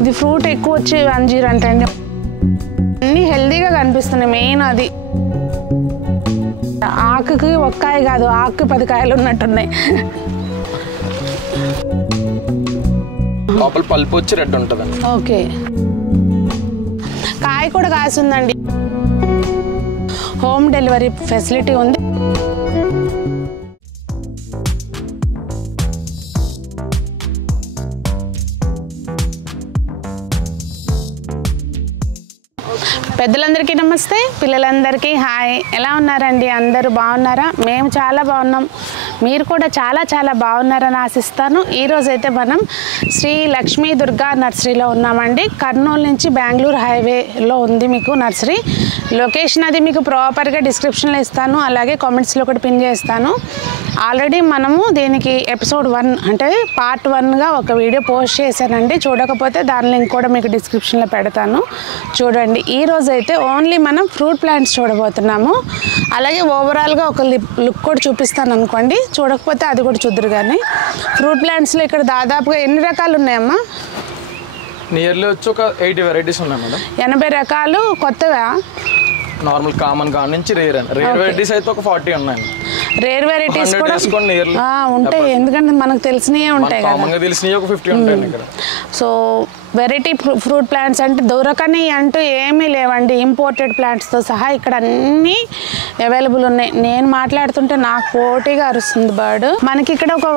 ఇది ఫ్రూట్ ఎక్కువ వచ్చే అంజీర్ అంటే అండి, అన్నీ హెల్దీగా కనిపిస్తున్నాయి. మెయిన్ అది ఆకుకి ఒక్కాయ కాదు, ఆకుకి 10 కాయలు ఉన్నట్టున్నాయి. లోపల పల్పు వచ్చి రెడ్ ఉంటుందండి. ఓకే, కాయ కూడా కాసిందండి. హోమ్ డెలివరీ ఫెసిలిటీ ఉంది. పెద్దలందరికీ నమస్తే, పిల్లలందరికీ హాయ్. ఎలా ఉన్నారండి? అందరూ బాగున్నారా? మేము చాలా బాగున్నాం. మీరు కూడా చాలా చాలా బాగున్నారని ఆశిస్తాను. ఈరోజైతే మనం శ్రీ లక్ష్మీ దుర్గా నర్సరీలో ఉన్నామండి. కర్నూలు నుంచి బెంగళూరు హైవేలో ఉంది మీకు నర్సరీ. లొకేషన్ అది మీకు ప్రాపర్గా డిస్క్రిప్షన్లో ఇస్తాను, అలాగే కామెంట్స్లో కూడా పిన్ చేస్తాను. ఆల్రెడీ మనము దీనికి ఎపిసోడ్ 1 అంటే పార్ట్ 1గా ఒక వీడియో పోస్ట్ చేశానండి. చూడకపోతే దాని లింక్ కూడా మీకు డిస్క్రిప్షన్లో పెడతాను, చూడండి. ఈరోజు అయితే ఓన్లీ మనం ఫ్రూట్ ప్లాంట్స్ చూడబోతున్నాము. అలాగే ఓవరాల్గా ఒక లుక్ కూడా చూపిస్తాను అనుకోండి. చూడకపోతే అది కూడా చూద్దరు. కానీ ఫ్రూట్ ప్లాంట్స్లో ఇక్కడ దాదాపుగా ఎన్ని రకాలు ఉన్నాయమ్మా? నియర్లీ వచ్చి ఒక 80 వెరైటీస్ ఉన్నాయి మేడం. 80 రకాలు కొత్తవా? నార్మల్ కామన్ గా నుంచి రేర్ వెరైటీస్ అయితే ఒక 40 ఉన్నాయి. రేర్ వెరైటీస్ కూడా ఉంటాయి, ఎందుకంటే మనకు తెలిసినవే ఉంటాయి కదా. సో వెరైటీ ఫ్రూట్ ప్లాంట్స్ అంటే దొరకని అంటూ ఏమీ లేవండి. ఇంపోర్టెడ్ ప్లాంట్స్తో సహా ఇక్కడ అన్నీ అవైలబుల్ ఉన్నాయి. నేను మాట్లాడుతుంటే నాకు పోటీగా అరుస్తుంది బర్డ్. మనకి ఇక్కడ ఒక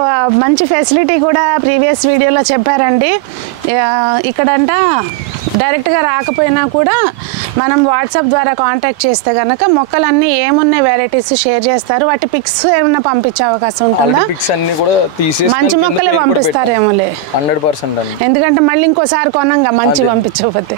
మంచి ఫెసిలిటీ కూడా ప్రీవియస్ వీడియోలో చెప్పారండి. ఇక్కడంట డైరెక్ట్గా రాకపోయినా కూడా మనం వాట్సాప్ ద్వారా కాంటాక్ట్ చేస్తే కనుక మొక్కలన్నీ ఏమున్నాయి వెరైటీస్ షేర్ చేస్తారు. వాటి పిక్స్ ఏమైనా పంపించే అవకాశం ఉంటుందా? మంచి మొక్కలే పంపిస్తారేమోలే 100%. ఎందుకంటే మళ్ళీ ఇంకోసారి కొనంగా మంచి పంపించకపోతే.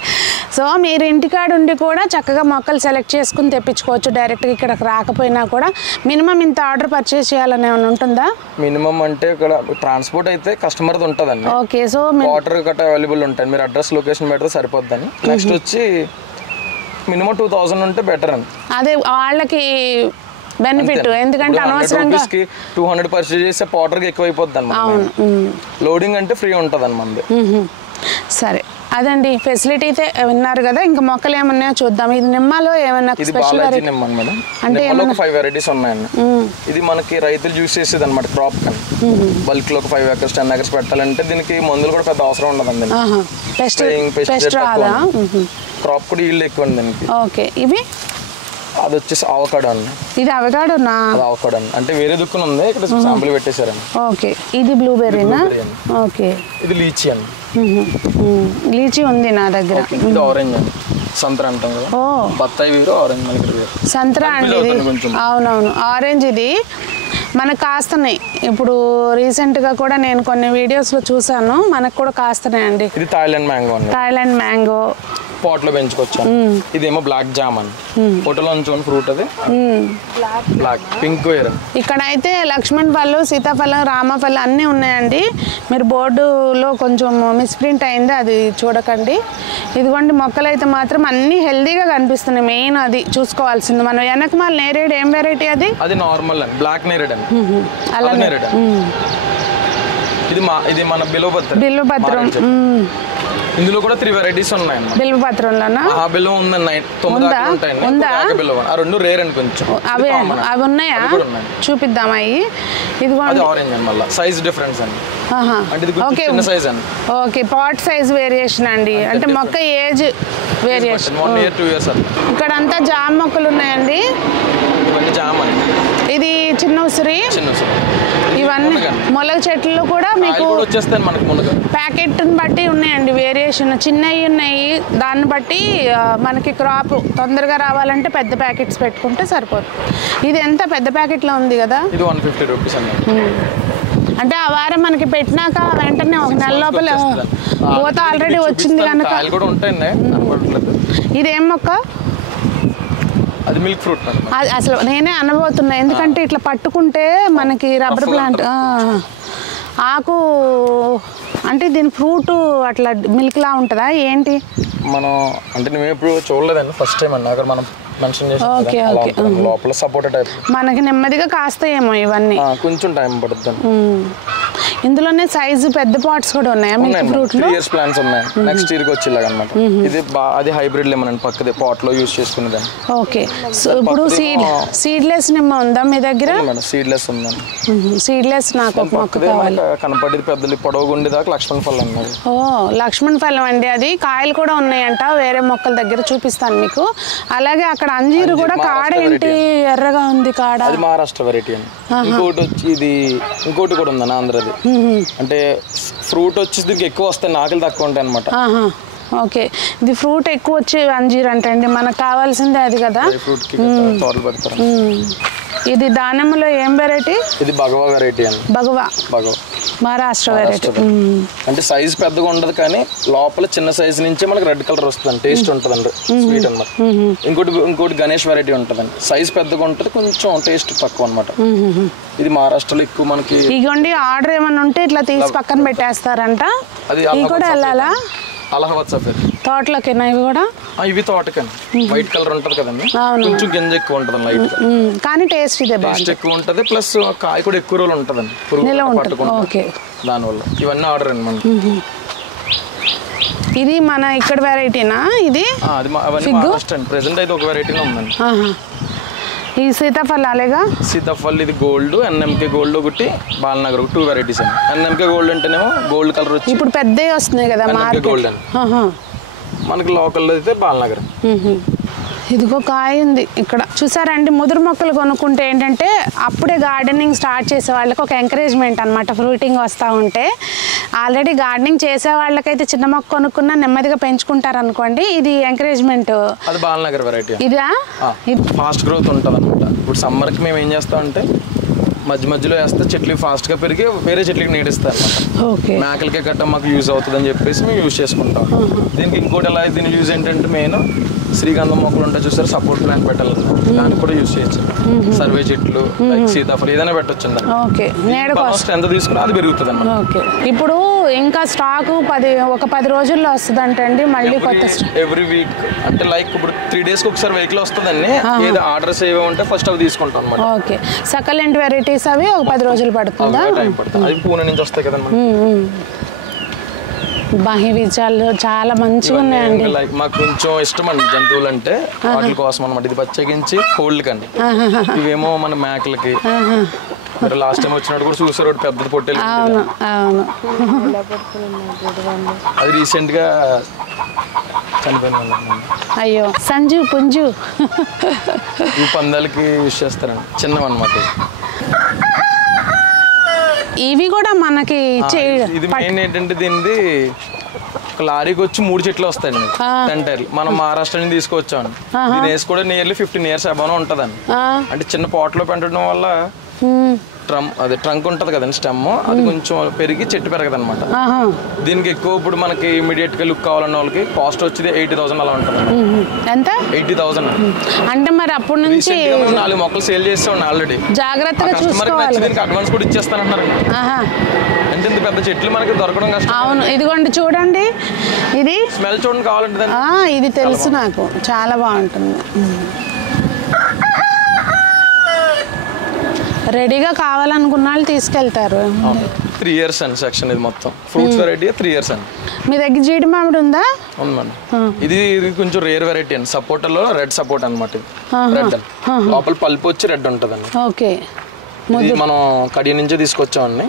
సో మీరు ఇంటికాడ ఉండి కూడా చక్కగా మొక్కలు సెలెక్ట్ చేసుకుని తెప్పించుకోవచ్చు. డైరెక్ట్గా ఇక్కడికి రాకపోయినా కూడా మినిమం ఇంత ఆర్డర్ పర్చేస్ చేయాలని ఏమైనా ఉంటుందా? మినిమం అంటే ఇక్కడ ట్రాన్స్పోర్ట్ అయితే కస్టమర్ ఉంటుందండి. ఓకే, సో వాటర్ గట్రా అవైలబుల్ ఉంటాయి. మీరు అడ్రస్ లొకేషన్ పెడితే సరిపోద్దని. నెక్స్ట్ వచ్చి మినిమం 2000 ఉంటే బెటర్ అని. అదే వాళ్ళకి బెనిఫిట్, ఎందుకంటే అనవసరంగా 200 పర్చేజ్ చేస్తే పౌడర్కి ఎక్కువ అయిపోద్ది అన్నమాట. లోడింగ్ అంటే ఫ్రీ ఉంటుంది అన్నమాట. సరే, అదండి ఫెసిలిటీ అయితే విన్నారు కదా. ఇంకా మొక్కలు ఏమన్నాయో చూద్దాం. ఇది నిమ్మలో ఏమన్నా స్పెషల్ అంటే 5 వెరైటీస్ ఉన్నాయండి. ఇది మనకి రైతులు యూస్ చేసేది అనమాట. క్రాప్ కానీ బల్క్ లో 5 acres 10 acres పెట్టాలంటే దీనికి మందులు కూడా పెద్ద అవసరం ఉండదండి. క్రాప్ కూడా ఈల్డ్ ఎక్కువ ఉంది దీనికి. ఓకే, ఇవి అది వచ్చేసి అవకాడో అండి. ఇది అవకాడోనా? అవకాడో అండి, అంటే వేరే దుక్కున ఉంది, ఇక్కడ శాంపుల్ పెట్టేశారండి. ఓకే, ఇది బ్లూబెర్రీనా? ఓకే, ఇది లీచీ అండి. లీచీ ఉంది నా దగ్గర. ఇది ఆరెంజ్ అండి, సంత్రా అంటాం కదా. బత్తాయి వేరు, ఆరెంజ్ మనకి వేరు. సంత్రా అండి ఇది. అవునవును, ఆరెంజ్ ఇది మనకు కాస్తున్నాయి. ఇప్పుడు రీసెంట్గా కూడా నేను కొన్ని వీడియోస్లో చూసాను, మనకు కూడా కాస్తున్నాయి అండి. ఇది థాయిలాండ్ మ్యాంగో అండి. థాయిలాండ్ మ్యాంగో పాట్ లో పెంచుకోవచ్చు. ఇదేమో బ్లాక్ జామ్ అండి, ఫోటోలో ఉంచుకోండి ఫ్రూట్. అది బ్లాక్ పింక్ వేర్. ఇక్కడ అయితే లక్ష్మణ్ పళ్ళు, సీతాఫలం, రామఫలం అన్నీ ఉన్నాయండి. మీరు బోర్డులో కొంచెం మిస్ప్రింట్ అయింది, అది చూడకండి. ఇదిగోండి మొక్కలు అయితే మాత్రం అన్ని హెల్దీగా కనిపిస్తున్నాయి. మెయిన్ అది చూసుకోవాల్సింది మనం. వెనకమాల నేరేడు ఏం వెరైటీ అది? అది నార్మల్ అండి, బ్లాక్ నేరేడ్ అండి. అలా నేరేడ్. ఇది మన బిల్వపత్రం. ఇందులో కూడా 3 వెరైటీస్ ఉన్నాయి. బిల్వపత్రంలోనా? బిల్వం ఉందండి, 9 ఉంటాయండి. ఆ 2 రేర్ అని కొంచెం. అవి ఉన్నాయా? చూపిద్దామా? ఇది ఆరెంజ్ అండి, మళ్ళీ సైజ్ డిఫరెన్స్ అండి. చిన్న సైజ్ అండి. ఓకే, పాట్ సైజ్ వేరియేషన్ అండి, అంటే మొక్క ఏజ్ వేరియేషన్. 1 year 2 years అండి. ఇక్కడ అంతా జామ మొక్కలు ఉన్నాయండి. ఇది చిన్న ఉసిరి, ఇవన్నీ మొలగ చెట్లు కూడా మీకు ప్యాకెట్ని బట్టి ఉన్నాయండి వేరియేషన్. చిన్నవి ఉన్నాయి, దాన్ని బట్టి మనకి క్రాప్ తొందరగా రావాలంటే పెద్ద ప్యాకెట్స్ పెట్టుకుంటే సరిపోతుంది. ఇది ఎంత పెద్ద ప్యాకెట్లో ఉంది కదా? ఇది 150 రూపీస్ అండి. అంటే ఆ వారం మనకి పెట్టినాక వెంటనే ఒక నెల లోపల పూత ఆల్రెడీ వచ్చింది కనుక. ఇదేం మొక్క? అది మిల్క్ ఫ్రూట్. అసలు నేనే అనబోతున్నా, ఎందుకంటే ఇట్లా పట్టుకుంటే మనకి రబ్బర్ ప్లాంట్ ఆకు అంటే దీని ఫ్రూట్ అట్లా మిల్క్ లా ఉంటుందా ఏంటి? మనం అంటే మేము ఎప్పుడు చూడలేదండి, ఫస్ట్ టైం అండి. అక్కడ మనం మెన్షన్ చేసాం లోపల సపోర్ట్ టైప్. మనకి నెమ్మదిగా కాస్తాయేమో ఇవన్నీ, కొంచెం టైం పడుతుంది. ఇందులోనే సైజు పెద్ద పాట్స్ కూడా ఉన్నాయా మీకు ఫ్రూట్ లో? 3 years ప్లాంట్స్ ఉన్నాయి. నెక్స్ట్ ఇయర్ కి వచ్చేలాగా అన్నమాట. ఇది అది హైబ్రిడ్ లెమన్ అండి, పక్కదే పాట్ లో యూస్ చేసుకునేదాన్ని. ఓకే, సో ఇప్పుడు సీడ్లెస్ నిమ్మ ఉందా మీ దగ్గర? మేడం సీడ్లెస్ ఉందండి. సీడ్లెస్ నాకు ఒక మొక్క కావాలి. కనపడేది పెద్దది పొడవుగా ఉండేదాకా లక్ష్మణ్ ఫలం అన్నది. ఓ లక్ష్మణ్ ఫలం అండి, అది కాయలు కూడా ఉన్నాయంట వేరే మొక్కల దగ్గర, చూపిస్తాను మీకు. అలాగే అక్కడ అంజీరు కూడా, కాడ ఏంటి ఎర్రగా ఉంది కాడ? అది మహారాష్ట్ర వెరైటీ అండి. ఇంకోటి వచ్చి ఇది ఇంకోటి కూడా ఉందన్న ఆంధ్రది. అంటే ఫ్రూట్ వచ్చి దీనికి ఎక్కువ వస్తాయి, ఆకులు తక్కువ ఉంటాయి అనమాట. ఓకే, ఇది ఫ్రూట్ ఎక్కువ వచ్చే అంజీర్ అంటండి, మనకు కావాల్సిందే అది కదా. ఫ్రూట్ కి తోటలు పెడతారు. ఇది దానిమ్మలో ఏం వెరైటీ? ఇది భగవా వెరైటీ అండి. భగవా మహారాష్ట్ర వెరైటీ. అంటే సైజ్ పెద్దగా ఉండదు కానీ లోపల చిన్న సైజ్ నుంచే మనకి రెడ్ కలర్ వస్తుంది, టేస్ట్ ఉంటుందండి, స్వీట్ అనమాట. ఇంకోటి గణేష్ వెరైటీ ఉంటుందండి, సైజ్ పెద్దగా ఉంటుంది, కొంచెం టేస్ట్ తక్కువ అనమాట. ఇది మహారాష్ట్రలో ఎక్కువ మనకి. ఇగోండి ఆర్డర్ ఏమన్నా ఉంటే ఇట్లా తీసి పక్కన పెట్టేస్తారంట. అది కూడా వెళ్ళాలా? అలహాబాద్ సఫేర్ తోటలోకేనా ఇవి కూడా? ఇవి తోటకండి. వైట్ కలర్ ఉంటది కదండి, కొంచెం గింజ ఎక్కువ ఉంటది లైట్ గా, కానీ టేస్ట్ ఇదే టేస్ట్ ఎక్కువ ఉంటది. ప్లస్ కాయ కూడా ఎక్కువ రోజులు ఉంటదండి, దానివల్ల. ఇవన్నీ ఆర్డర్ అండి మనం. ఇది మన ఇక్కడ వెరైటీనా? ఇది ప్రెసెంట్ అయితే ఒక వెరైటీనే ఉందండి. ఈ సీతాఫలాలేగా? సీతాఫల్ ఇది గోల్డ్, ఎన్ఎంకే గోల్డ్ ఒకటి, బాలనగర్ 2 వెరైటీస్ అండి. ఎన్ఎంకే గోల్డ్ అంటేనేమో గోల్డ్ కలర్ వచ్చి ఇప్పుడు పెద్దవి వస్తున్నాయి కదా మార్కెట్. గోల్డ్ అండి. మనకి లోకల్ అయితే బాలనగర్. ఇదిగో కాయ ఉంది ఇక్కడ, చూసారండి. ముదురు మొక్కలు కొనుక్కుంటే ఏంటంటే అప్పుడే గార్డెనింగ్ స్టార్ట్ చేసే వాళ్ళకి ఒక ఎంకరేజ్మెంట్ అనమాట, ఫ్రూటింగ్ వస్తూ ఉంటే. ఆల్రెడీ గార్డెనింగ్ చేసే వాళ్ళకైతే చిన్న మొక్క కొనుక్కున్నా నెమ్మదిగా పెంచుకుంటారు అనుకోండి, ఇది ఎంకరేజ్మెంట్. అది బాలనగర్ వెరైటీ. ఇదా ఫాస్ట్ గ్రోత్ ఉంటుంది అనమాట. ఇప్పుడు సమ్మర్కి మేము ఏం చేస్తామంటే మధ్యలో వేస్తే చెట్లు ఫాస్ట్గా పెరిగి వేరే చెట్లకి నీడిస్తాయి అనమాట. మేకలకే గట్ట మాకు యూజ్ అవుతుంది అని చెప్పేసి మేము యూజ్ చేసుకుంటాం. దీనికి ఇంకోటి ఎలా దీని యూజ్ ఏంటంటే మెయిన్ శ్రీగంధం మొక్కలు ఉంటాయి చూసారు, సపోర్ట్ ప్లాంట్ పెట్టాలి, దానికి కూడా యూజ్ చేయొచ్చు. సర్వే చెట్లు, సీతాఫలం ఏదైనా పెట్టొచ్చు. ఎంత తీసుకున్నా అది పెరుగుతుంది అన్నమాట. ఇప్పుడు ఇంకా స్టాక్ ఒక 10 రోజుల్లో వస్తుంది అంటండి మళ్ళీ కొత్త. ఎవ్రీ వీక్ అంటే లైక్ ఇప్పుడు 3 days ఒకసారి వెహికల్ వస్తుందండి. ఏదో ఆర్డర్స్ ఏవో ఉంటే ఫస్ట్ అవి తీసుకుంటాం అన్నమాట. ఓకే, సకలెంట్ వెరైటీస్ అవి ఒక 10 రోజులు పడుతుందా? టైం పడుతుంది. అది పూణే నుంచి వస్తాయి కదమ్మా. ఇవి చాలా మంచిగా ఉన్నాయండి. లైక్ మాకు కొంచెం ఇష్టం అండి జంతువులు అంటే, వాటి కోసం అనమాట. ఇది ప్రత్యేకించి కోల్డ్ కండి, ఇవేమో మన మేకలకి. మీరు లాస్ట్ టైం వచ్చినట్టు కూడా చూసారు పెద్దది పొట్టేలు. అది రీసెంట్ గా చనిపోయింది. అయ్యో సంజు పుంజు. ఇవి పందాలకి యూజ్ చేస్తారండి, చిన్నవన్నమాట. ఇవి కూడా మనకి ఇది మెయిన్ ఏంటంటే దీనిది ఒక లారీకి వచ్చి 3 చెట్లు వస్తాయండి సెంటర్లు. మనం మహారాష్ట్ర నుంచి తీసుకొచ్చామండి. దీని వేసి కూడా నియర్లీ 15 years అబౌవ్ ఉంటుందండి. అంటే చిన్న పాట్లో పెట్టడం వల్ల ట్రంక్ ఉంటది కదండి, స్టెమ్, అది కొంచెం పెరిగి చెట్టు పెరగదు అనమాట. దీనికి ఎక్కువ ఇప్పుడు మనకి ఇమీడియట్ గా లుక్ కావాలన్న వాళ్ళకి కాస్ట్ వచ్చేది 80,000 అలా ఉంటుంది. ఎంత? 80,000. అంటే మరి అప్పటి నుంచి 4 మొక్కలు సేల్ చేస్తాం ఆల్రెడీ. జాగ్రత్తగా చూసుకోవాలి. దీనికి అడ్వాన్స్ కూడా ఇచ్చేస్తానంటున్నారు. అంటే ఇంత పెద్ద చెట్లు మనకి దొరకడం కష్టం. అవును, ఇదిగోండి చూడండి, ఇది స్మెల్ చూడండి కావాలంటే. ఇది తెలుసు నాకు, చాలా బాగుంటుంది. రెడీగా కావాలనుకున్న వాళ్ళు తీసుకెళ్తారు. 3 years అండి సెక్షన్. ఇది మొత్తం ఫ్రూట్స్ వెరైటీ 3 years అండి. మీ దగ్గర జీడి మామిడి ఉందా? ఉంది మేడం. ఇది కొంచెం రేర్ వెరైటీ అండి. సపోటాలో రెడ్ సపోర్ట్ అనమాట. రెడ్ లోపల పల్పు వచ్చి రెడ్ ఉంటుందండి. ఓకే, ఇది మనం కడియ నుంచే తీసుకొచ్చామండి.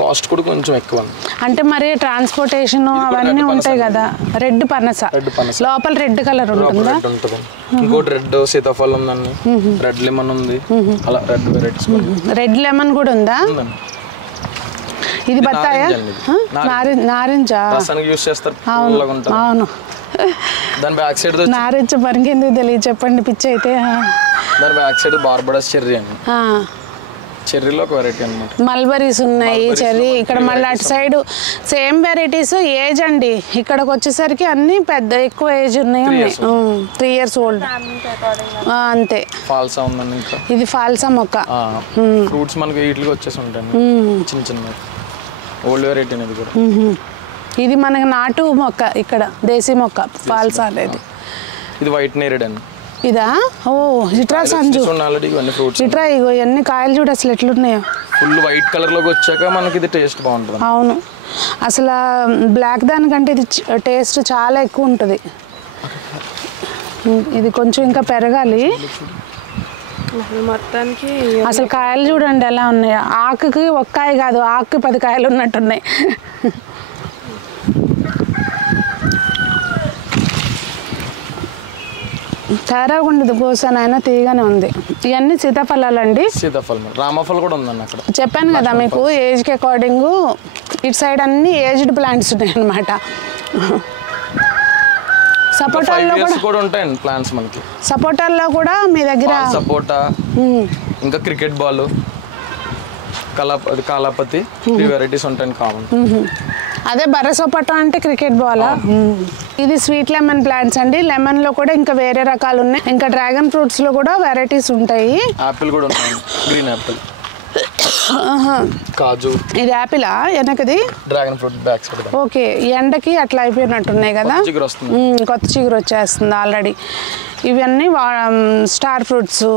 కాస్ట్ కూడా కొంచెం ఎక్కువ. అంటే మరి ట్రాన్స్పోర్టేషన్ అవన్నీ ఉంటాయి కదా. రెడ్ పనస, లోపల రెడ్ కలర్ ఉంటుందా? ఇంకోటి రెడ్ సీతాఫలం ఉందండి, రెడ్ లెమన్ ఉంది, అలా రెడ్ వెరైటీస్. రెడ్ లెమన్ కూడా ఉందా? ఇది బత్తాయా? నారింజ యూస్ చేస్తారు. అవును, దాని బ్యాక్ సైడ్ నారింజ మనకి ఎందుకు తెలియదు చెప్పండి, పిచ్చి అయితే. దాని బ్యాక్ సైడ్ బార్బడస్ చెర్రీ అండి. చెర్రీలో ఒక వెరైటీ అనమాట. మల్బరీస్ ఉన్నాయి, చెర్రీ. ఇక్కడ మళ్ళీ అటు సైడ్ సేమ్ వెరైటీస్. ఏజ్ అండి ఇక్కడికి వచ్చేసరికి అన్ని పెద్ద ఎక్కువ ఏజ్ ఉన్నాయి. 3 years ఓల్డ్ అంతే. ఫాల్సా ఉందండి. ఇంకా ఇది ఫాల్సా మొక్క. ఫ్రూట్స్ మనకి వీటికి వచ్చేసి ఉంటాయి చిన్న చిన్న. ఓల్డ్ వెరైటీ అనేది కూడా. ఇది మనకి నాటు మొక్క, ఇక్కడ దేశీ మొక్క ఫాల్సా అనేది. ఇది వైట్ నేరేడ్ అండి. ఇదా? ఓ ఇట్రా సంజు, ఇట్రా. ఇగో ఎన్ని కాయలు చూడు అసలు ఎట్లున్నాయో. ఫుల్ వైట్ కలర్ లోకి వచ్చాక మనకి ఇది టేస్ట్ బాగుంటుంది. అవును, అసలు బ్లాక్ దానికంటే ఇది టేస్ట్ చాలా ఎక్కువ ఉంటుంది. ఇది కొంచెం ఇంకా పెరగాలి. మొత్తానికి అసలు కాయలు చూడండి ఎలా ఉన్నాయో. ఆకుకి ఒక్క కాయ కాదు, ఆకుకి 10 కాయలు ఉన్నట్టున్నాయి. తయారవకుండదు కోసాను, అయినా తీయగానే ఉంది. ఇవన్నీ సీతాఫలాలండి. సీతాఫలం, రామఫలం కూడా ఉందండి అక్కడ. చెప్పాను కదా మీకు, ఏజ్కి అకార్డింగ్ ఇటు సైడ్ అన్ని ఏజ్డ్ ప్లాంట్స్ ఉన్నాయి అన్నమాట. సపోటాల్లో కూడా ఉంటాయండి ప్లాంట్స్ మనకి. సపోటాల్లో కూడా మీ దగ్గర సపోటా, ఇంకా క్రికెట్ బాల్, కాలాపతి, 3 వెరైటీస్ ఉంటాయండి కామన్. అదే బర్రె సపోటా అంటే క్రికెట్ బాలా. ఇది స్వీట్ లెమన్ ప్లాంట్స్ అండి. లెమన్ లో కూడా ఇంకా వేరే రకాలు ఉన్నాయి. ఇంకా డ్రాగన్ ఫ్రూట్స్ లో కూడా వెరైటీస్ ఉంటాయి. ఆపిల్ కూడా ఉన్నాయి, గ్రీన్ ఆపిల్, కాజు. ఇది యాపిలా వెనకది? Dragon fruit back side. Okay, ఎండకి అట్లా అయిపోయినట్టున్నాయి కదా, కొత్త చిగురు వచ్చేస్తుంది ఆల్రెడీ. ఇవన్నీ స్టార్ ఫ్రూట్స్.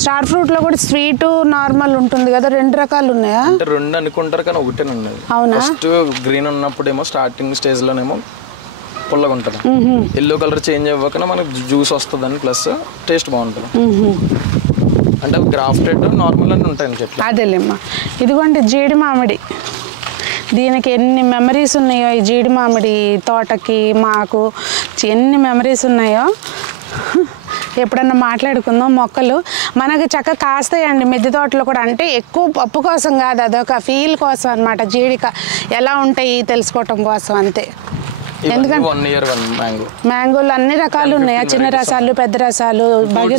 స్టార్ ఫ్రూట్ లో కూడా స్వీట్, నార్మల్ ఉంటుంది కదా, 2 రకాలు ఉన్నాయా? అంటే 2 అనుకుంటారు కానీ ఒకటేనండి. అవునా? ఫస్ట్ గ్రీన్ ఉన్నప్పుడేమో స్టార్టింగ్ స్టేజ్ లోనేమో పుల్లగా ఉంటుంది. ఎల్లో కలర్ చేంజ్ అవ్వకనే మనకి జ్యూస్ వస్తుందని, ప్లస్ టేస్ట్ బాగుంటుంది. అంటే గ్రాఫ్టెడ్ నార్మల్ అని ఉంటాయి చెట్లు. అదేలేమ్మా. ఇదిగోండి జీడి మామిడి. దీనికి ఎన్ని మెమరీస్ ఉన్నాయో, ఈ జీడి మామిడి తోటకి మాకు ఎన్ని మెమరీస్ ఉన్నాయో. ఎప్పుడన్నా మాట్లాడుకుందాం. మొక్కలు మనకు చక్కగా కాస్తాయండి మిద్దె తోటలో కూడా. అంటే ఎక్కువ పప్పు కోసం కాదు, అదొక ఫీల్ కోసం అనమాట. జీడిక ఎలా ఉంటాయి తెలుసుకోవటం కోసం అంతే. ఎందుకంటే 1 year మ్యాంగో. మ్యాంగోలు అన్ని రకాలు ఉన్నాయి, చిన్న రసాలు, పెద్ద రసాలు.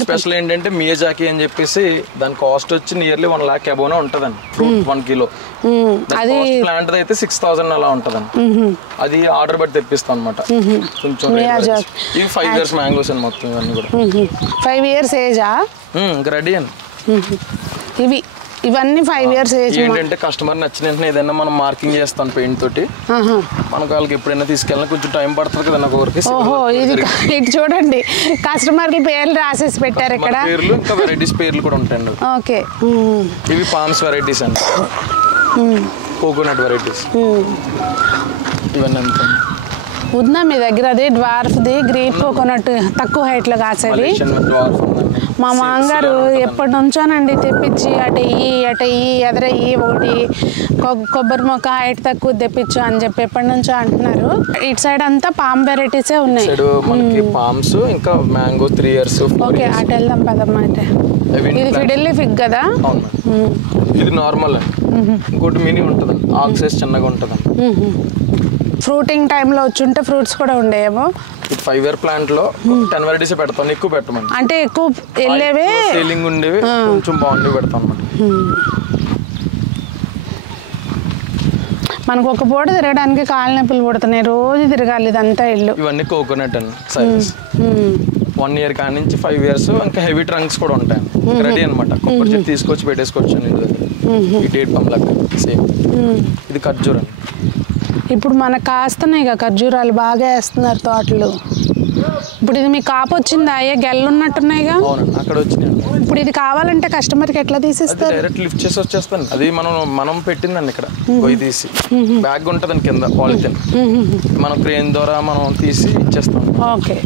స్పెషల్ ఏంటంటే మియాజాకి అని చెప్పేసి దాని కాస్ట్ వచ్చి నియర్లీ 1 lakh అబోనే ఉంటదండి. Fruit 1 kilo. అది ప్లాంట్ అయితే 6,000 అలా ఉంటదండి. అది ఆర్డర్ బట్టి తెప్పిస్తాం అనమాట. కొంచెం ఇవి 5 years మ్యాంగోస్ అని మొత్తం ఇవన్నీ కూడా. 5 years ఏజా? రెడీ అండి. ఇవన్నీ 5 years ఏజ్. ఏంటంటే కస్టమర్ నచ్చిన వెంటనే ఏదైనా మనం మార్కింగ్ చేస్తాం పెయింట్ తోటి. మనకు వాళ్ళకి ఎప్పుడైనా తీసుకెళ్ళినా కొంచెం టైం పడుతుంది కదా నాకు ఊరికి. ఓహో, ఇది చూడండి, కస్టమర్ కి పేర్లు రాసేసి పెట్టారు ఇక్కడ. పేర్లు ఇంకా వెరైటీస్ పేర్లు కూడా ఉంటాయండి. ఓకే. ఇవి పామ్స్ వెరైటీస్ అండి, కోకోనట్ వెరైటీస్. ఇవన్నీ అంతా ఉందా మీ దగ్గర? అది డ్వార్ఫ్ది గ్రీన్ కోకోనట్, తక్కువ హైట్ లో కాసేది. మా మామగారు ఎప్పటి నుంచోనండి తెప్పించి అటయ్యి ఎదరయ్యి ఒకటి కొబ్బరి మొక్క హైట్ తక్కువ తెప్పించు అని చెప్పి ఎప్పటి నుంచో అంటున్నారు. ఇటు సైడ్ అంతా పామ్ వెరైటీసే ఉన్నాయి. పామ్స్ ఇంకా మ్యాంగో 3 years. ఓకే, అటు వెళ్దాం పదమ్మా. అయితే ఇది ఫిడెల్లీ ఫిగ్ కదా? ఇది నార్మల్ అండి. ఇంకోటి మినీ ఉంటుంది, ఆకు సైజ్ చిన్నగా ఉంటుంది. ఫ్రూటింగ్ టైంలో వచ్చుంటే ఫ్రూట్స్ కూడా ఉండేమో. 5 year ప్లాంట్ లో 10 వెరైటీస్ పెడతాం, ఎక్కువ పెట్టమండి. అంటే ఎక్కువ వెళ్ళేవే, సేలింగ్ ఉండేవి, కొంచెం బాగుండేవి పెడతాం అన్నమాట. మనకు ఒక పూట తిరగడానికి కాళ్ళ నొప్పులు పుడుతున్నాయి, రోజు తిరగాలి ఇదంతా ఇల్లు. ఇవన్నీ కోకోనట్ అండి సైజెస్. 1 year కాడి నుంచి 5 years. ఇంకా హెవీ ట్రంక్స్ కూడా ఉంటాయి రెడీ అనమాట. కొబ్బరి చెట్టు తీసుకొచ్చి పెట్టేసుకోవచ్చు అండి. ఈ డేట్ పంప్లక్ సేమ్. ఇది ఖర్జూర్ అండి. ఇప్పుడు మనకు కాస్తున్నాయి ఇక ఖర్జూరాలు బాగా వేస్తున్నారు తోటలు. ఇప్పుడు ఇది మీకు కాపు వచ్చిందా? అయ్యే గెల్లు ఉన్నట్టున్నాయిగా. అక్కడ వచ్చినాయి. ఇప్పుడు ఇది కావాలంటే కస్టమర్కి ఎట్లా తీసిస్తారు? డైరెక్ట్ లిఫ్ట్ చేసి వచ్చేస్తాను. అది మనం పెట్టిందండి ఇక్కడ పోయి తీసి బ్యాగ్ ఉంటుందండి కింద పాలిథిన్. మనం క్రేన్ ద్వారా మనం తీసి ఇచ్చేస్తాం. ఓకే.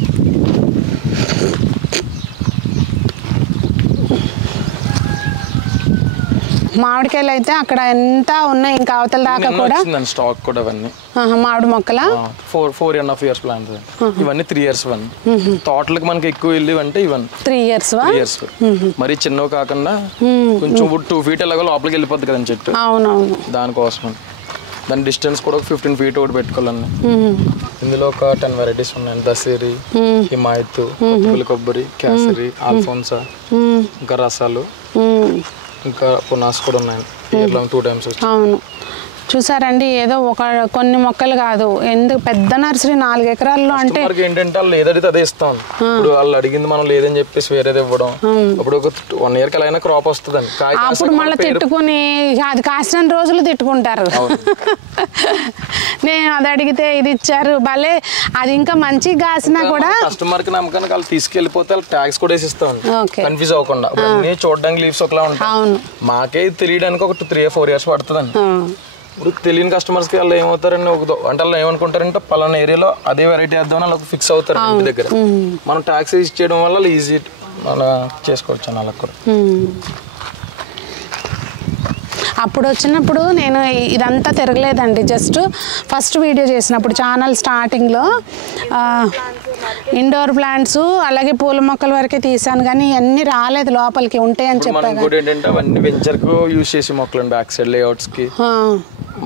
మామిడికాయలు అయితే అక్కడ ఎంత ఉన్నాయి, ఇంకా అవతల దాకా కూడా స్టాక్ కూడా. అవన్నీ మామిడి మొక్కల 4.5 years ప్లాంట్. ఇవన్నీ 3 years. తోటలకు మనకి ఎక్కువ వెళ్ళి అంటే ఇవన్నీ 3 years. మరి చిన్నవి కాకుండా కొంచెం 2 feet ఎలాగో లోపలికి వెళ్ళిపోద్ది కదండి చెట్టు. అవునవును, దానికోసం దాని డిస్టెన్స్ కూడా 15 feet ఒకటి పెట్టుకోవాలండి. ఇందులో ఒక 10 వెరైటీస్ ఉన్నాయండి. దసరి, హిమాయత్, కొబ్బరి, కేసరి, ఆల్ఫోన్సా, ఇంకా రసాలు, ఇంకా పునాస్ కూడా ఉన్నాయండి. 2 times. అవును, చూసారండి ఏదో కొన్ని మొక్కలు కాదు, ఎందుకు పెద్ద నర్సరీ 4 ఎకరాల్లో అంటే ఏంటంటే వాళ్ళు ఏదైతే అదే ఇస్తాం. ఇప్పుడు వాళ్ళు అడిగింది మనం లేదని చెప్పేసి వేరేది ఇవ్వడం. అప్పుడు ఒక 1 ఇయర్ కి అయినా క్రాప్ వస్తుందండి. అప్పుడు మళ్ళీ తిట్టుకుని అది కాసిన రోజులు తిట్టుకుంటారు. నేను అది అడిగితే ఇది ఇచ్చారు భలే, అది ఇంకా మంచిగా కాసినా కూడా కస్టమర్ కి నమ్మకానికి వాళ్ళు తీసుకెళ్లిపోతే వాళ్ళు ట్యాక్స్ కూడా వేసి ఇస్తాం కన్ఫ్యూజ్ అవ్వకుండా. అన్ని చూడడానికి లీవ్స్ ఒకలా ఉంటాయి, మాకే తెలియడానికి ఒక 3 or 4 years పడుతుందండి. ఇప్పుడు తెలియని కస్టమర్స్కి వాళ్ళు ఏమవుతారండి, అంటే వాళ్ళు ఏమనుకుంటారంటే పలానా ఏరియాలో అదే వెరైటీ వేద్దామని వాళ్ళకి ఫిక్స్ అవుతారు ఇంటి దగ్గర. మనం ట్యాక్స్ ఇచ్చేయడం వల్ల ఈజీ అలా చేసుకోవచ్చు అలా కూడా. అప్పుడు వచ్చినప్పుడు నేను ఇదంతా తిరగలేదండి, జస్ట్ ఫస్ట్ వీడియో చేసినప్పుడు ఛానల్ స్టార్టింగ్లో ఇండోర్ ప్లాంట్స్ అలాగే పూల మొక్కల వరకే తీసాను, కానీ ఇవన్నీ రాలేదు లోపలికి ఉంటాయని చెప్పాను. ఏంటంటే అవన్నీ వెంచర్కు యూజ్ చేసి మొక్కలు బ్యాక్ సైడ్ లేఅవుట్స్కి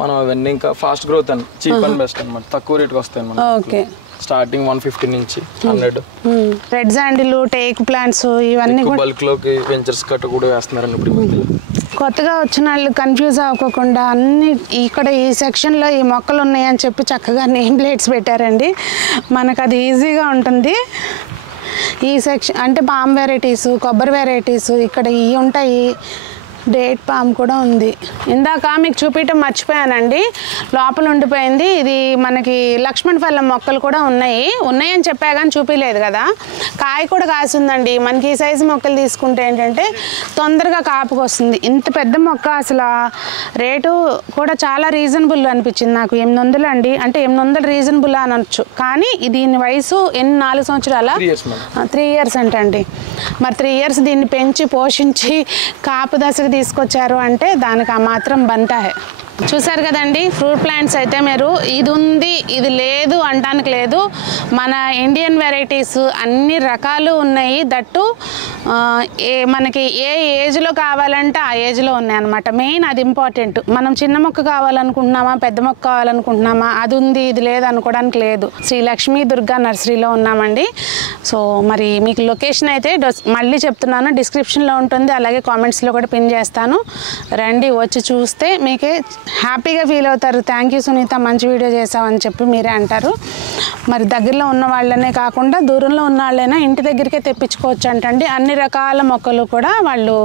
మనం అవన్నీ ఇంకా ఫాస్ట్ గ్రోత్ అని చీప్ అండ్ బెస్ట్ అనమాట, తక్కువ రేట్కి వస్తాయి మనకి. ఓకే, స్టార్టింగ్ 150 నుంచి 100. రెడ్ శాండిల్, టేక్ ప్లాంట్స్ ఇవన్నీ బల్క్ లోకి వెంచర్స్ కట్ట కూడా వేస్తున్నారండి ఇప్పుడు. కొత్తగా వచ్చిన వాళ్ళు కన్ఫ్యూజ్ అవ్వకుండా అన్ని ఇక్కడ ఈ సెక్షన్లో ఈ మొక్కలు ఉన్నాయని చెప్పి చక్కగా నేమ్ ప్లేట్స్ పెట్టారండి, మనకు అది ఈజీగా ఉంటుంది. ఈ సెక్షన్ అంటే పామ్ వెరైటీస్, కొబ్బరి వెరైటీస్ ఇక్కడ ఇవి ఉంటాయి, డేట్ పామ్ కూడా ఉంది. ఇందాక మీకు చూపించడం మర్చిపోయానండి, లోపల ఉండిపోయింది. ఇది మనకి లక్ష్మణ్ ఫలం మొక్కలు కూడా ఉన్నాయని చెప్పా కానీ చూపించలేదు కదా. కాయ కూడా కాసిందండి. మనకి ఈ సైజు మొక్కలు తీసుకుంటే ఏంటంటే తొందరగా కాపుకి వస్తుంది. ఇంత పెద్ద మొక్క అసలు రేటు కూడా చాలా రీజనబుల్ అనిపించింది నాకు. 800 అండి, అంటే 800 రీజనబుల్ అనొచ్చు, కానీ దీని వయసు 4 సంవత్సరాల 3 years అంటండి. మరి 3 years దీన్ని పెంచి పోషించి కాపు దశకు తీసుకొచ్చారు అంటే దానికి ఆ మాత్రం బంతా హై. చూసారు కదండి, ఫ్రూట్ ప్లాంట్స్ అయితే మీరు ఇది ఉంది ఇది లేదు అనడానికి లేదు. మన ఇండియన్ వెరైటీస్ అన్ని రకాలు ఉన్నాయి. దట్టు మనకి ఏ ఏజ్లో కావాలంటే ఆ ఏజ్లో ఉన్నాయన్నమాట. మెయిన్ అది ఇంపార్టెంట్. మనం చిన్న మొక్క కావాలనుకుంటున్నామా పెద్ద మొక్క కావాలనుకుంటున్నామా అది ఉంది ఇది లేదు అనుకోవడానికి లేదు. శ్రీ లక్ష్మీ దుర్గా నర్సరీలో ఉన్నామండి. సో మరి మీకు లొకేషన్ అయితే మళ్ళీ చెప్తున్నాను, డిస్క్రిప్షన్లో ఉంటుంది, అలాగే కామెంట్స్లో కూడా పిన్ చేస్తాను. రండి, వచ్చి చూస్తే మీకే హ్యాపీగా ఫీల్ అవుతారు. థ్యాంక్ యూ సునీత, మంచి వీడియో చేసావని చెప్పి మీరే అంటారు. మరి దగ్గరలో ఉన్న వాళ్ళనే కాకుండా దూరంలో ఉన్న వాళ్ళైనా ఇంటి దగ్గరికే తెప్పించుకోవచ్చు అంటండి. అన్ని రకాల మొక్కలు కూడా వాళ్ళు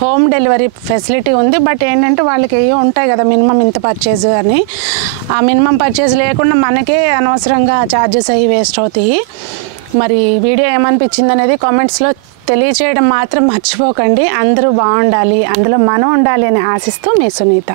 హోమ్ డెలివరీ ఫెసిలిటీ ఉంది. బట్ ఏంటంటే వాళ్ళకి ఏవో ఉంటాయి కదా మినిమం ఇంత పర్చేజ్ అని, ఆ మినిమం పర్చేజ్ లేకుండా మనకే అనవసరంగా ఛార్జెస్ అయ్యి వేస్ట్ అవుతాయి. మరి వీడియో ఏమనిపించింది అనేది కామెంట్స్లో తెలియచేయడం మాత్రం మర్చిపోకండి. అందరూ బాగుండాలి, అందులో మనం ఉండాలి అని ఆశిస్తూ మీ సునీత.